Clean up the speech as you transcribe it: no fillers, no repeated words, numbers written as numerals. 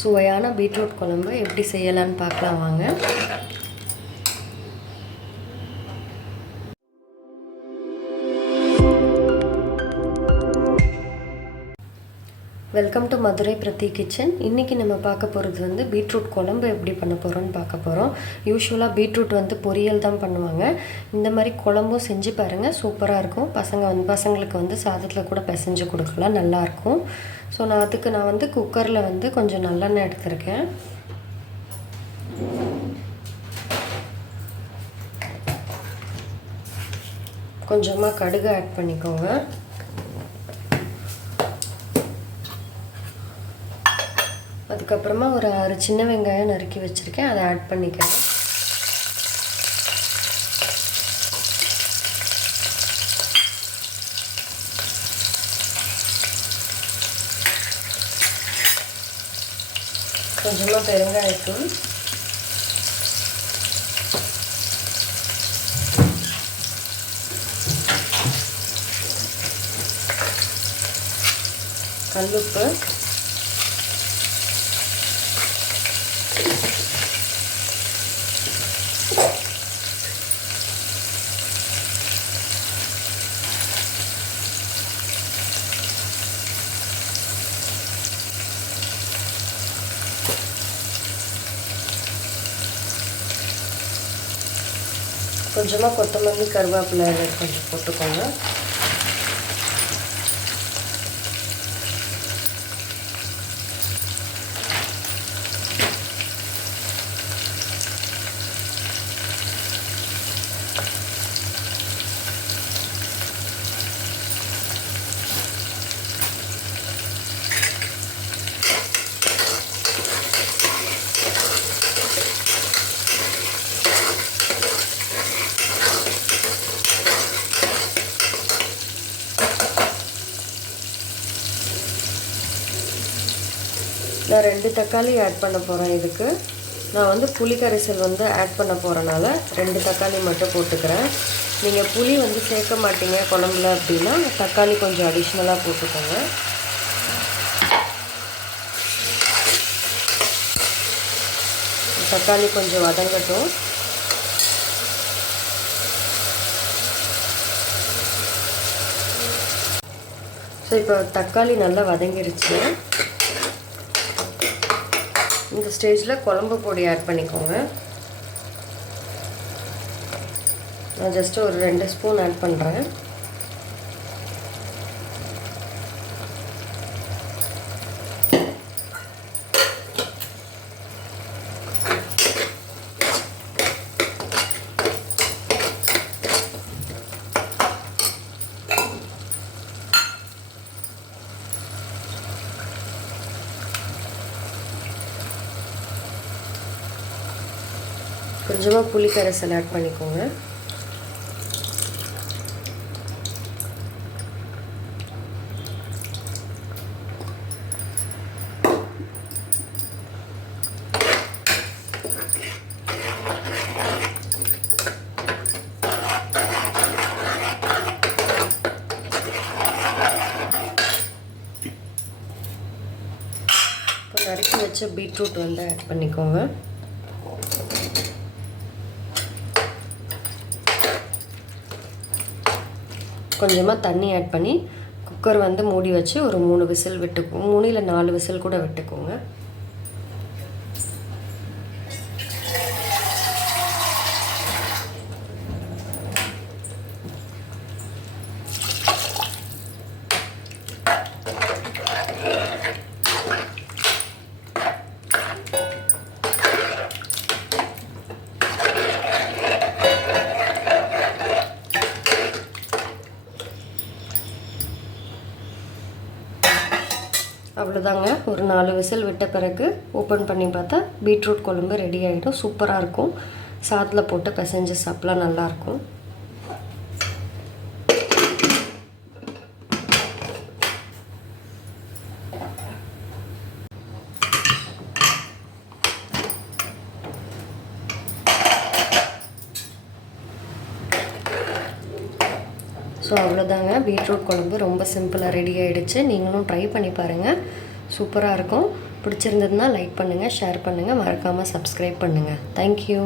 சுவையான பீட்ரூட் குழம்பு எப்படி செய்யலான்னு பார்க்கலாம் வாங்க. வெல்கம் டு மதுரை பிரதி கிச்சன். இன்றைக்கி நம்ம பார்க்க போகிறது பீட்ரூட் குழம்பு எப்படி பண்ண போகிறோன்னு பார்க்க போகிறோம். யூஸ்வலாக பீட்ரூட் பொரியல் தான் பண்ணுவாங்க. இந்த மாதிரி குழம்பும் செஞ்சு பாருங்கள், சூப்பராக இருக்கும். பசங்களுக்கு சாதத்தில் கூட பிசைஞ்சு கொடுக்கலாம், நல்லாயிருக்கும். ஸோ அதுக்கு நான் குக்கரில் கொஞ்சம் நல்லெண்ணெய் எடுத்திருக்கேன். கொஞ்சமாக கடுகு ஆட் பண்ணிக்கோங்க. அதுக்கப்புறமா ஒரு 6 சின்ன வெங்காயம் நறுக்கி வச்சுருக்கேன், அதை ஆட் பண்ணிக்கிறேன். கொஞ்சமாக பெருங்காயத்தூள், கல்லுப்பு, கொஞ்சமாக கொத்தமல்லி, கருவேப்பிலை கொஞ்சம் போட்டுக்கோங்க. நான் 2 தக்காளி ஆட் பண்ண போகிறேன். இதுக்கு நான் புளி கரைசல் ஆட் பண்ண போகிறனால 2 தக்காளி மட்டும் போட்டுக்கிறேன். நீங்கள் புளி சேர்க்க மாட்டீங்க குழம்புல அப்படின்னா தக்காளி கொஞ்சம் அடிஷ்னலாக போட்டுக்கோங்க. தக்காளி கொஞ்சம் வதங்கட்டும். ஸோ இப்போ தக்காளி நல்லா வதங்கிருச்சு. இந்த ஸ்டேஜில் குழம்பு பொடி ஆட் பண்ணிக்கோங்க. நான் ஜஸ்ட் ஒரு 2 ஸ்பூன் ஆட் பண்ணுறேன். கொஞ்சமாக புளி கரைசல் ஆட் பண்ணிக்கோங்க. இப்போ நறுக்கி வச்ச பீட்ரூட் ஆட் பண்ணிக்கோங்க. கொஞ்சமாக தண்ணி ஆட் பண்ணி குக்கர் மூடி வச்சு ஒரு 3 விசில் விட்டுக்கோங்க. 3 இல்லை 4 விசில் கூட விட்டுக்கோங்க. அவ்வளோதாங்க. ஒரு 4 விசில் விட்ட பிறகு ஓப்பன் பண்ணி பார்த்தா பீட்ரூட் குழம்பு ரெடி ஆகிடும். சூப்பராக இருக்கும். சாதத்தில் போட்டு பிசைஞ்சு சாப்பிட்லாம், நல்லாயிருக்கும். ஸோ அவ்வளோதாங்க, பீட்ரூட் குழம்பு ரொம்ப சிம்பிளாக ரெடி ஆகிடுச்சு. நீங்களும் ட்ரை பண்ணி பாருங்கள், சூப்பராக இருக்கும். பிடிச்சிருந்ததுன்னா லைக் பண்ணுங்கள், ஷேர் பண்ணுங்கள், மறக்காமல் சப்ஸ்கிரைப் பண்ணுங்கள். தேங்க்யூ.